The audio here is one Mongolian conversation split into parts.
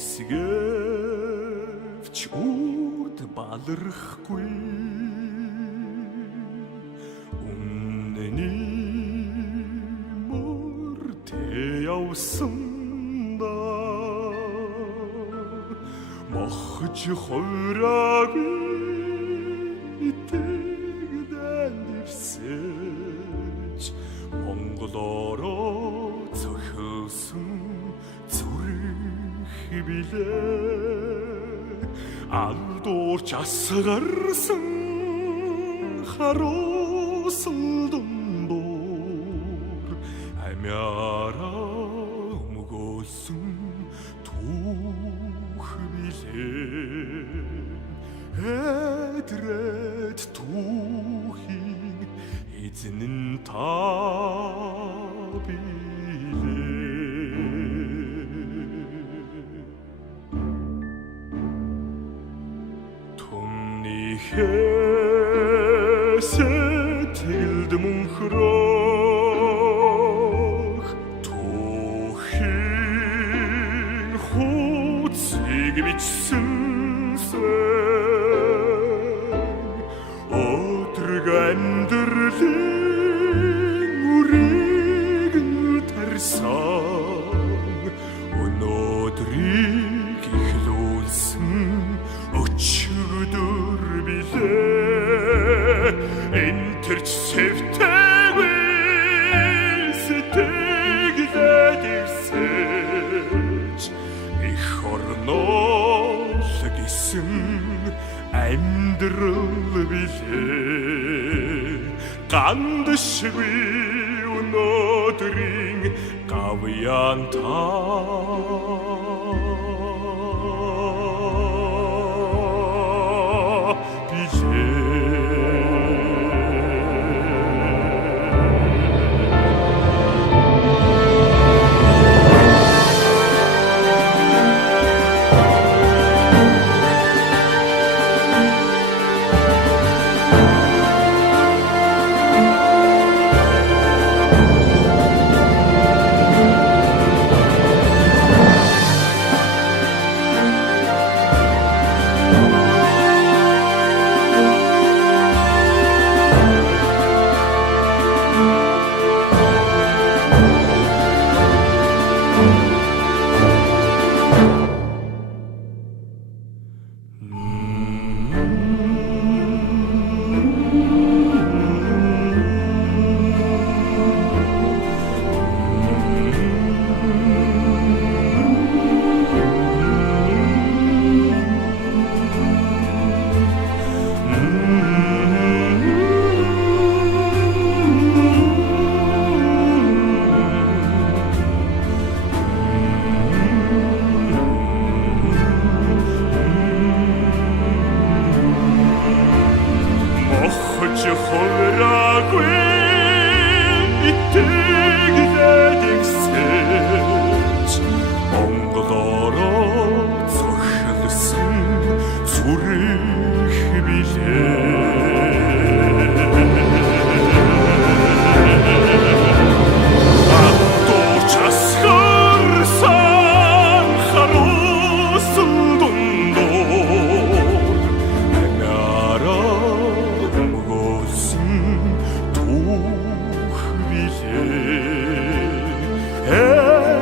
хэсгэвч үд балархгүй үнэний мөртэ явсанда мохж хойраагүй итгэдэн дэвсэж Монголороо зохиосон зүрх билээ алдуурч асгарсан харуусал дундуур амиараа өмгөөсөн түүх билээ эдрээд түүхийн эзэн та Сэтгэлд мөнхрөх түүхийн хуудсыг бичсэн өдрөг амьдралын үрийг тарсан өнөөдрийг эхлүүлсэн өчигдөр билээ энтерч сэвтэггүй сэтгэлээд ирсэж их орнол гисэн амьдрал билээ гандшгүй өнөөдрийн гавьяан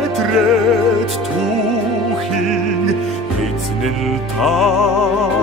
эдрээд түүхийн эзэн та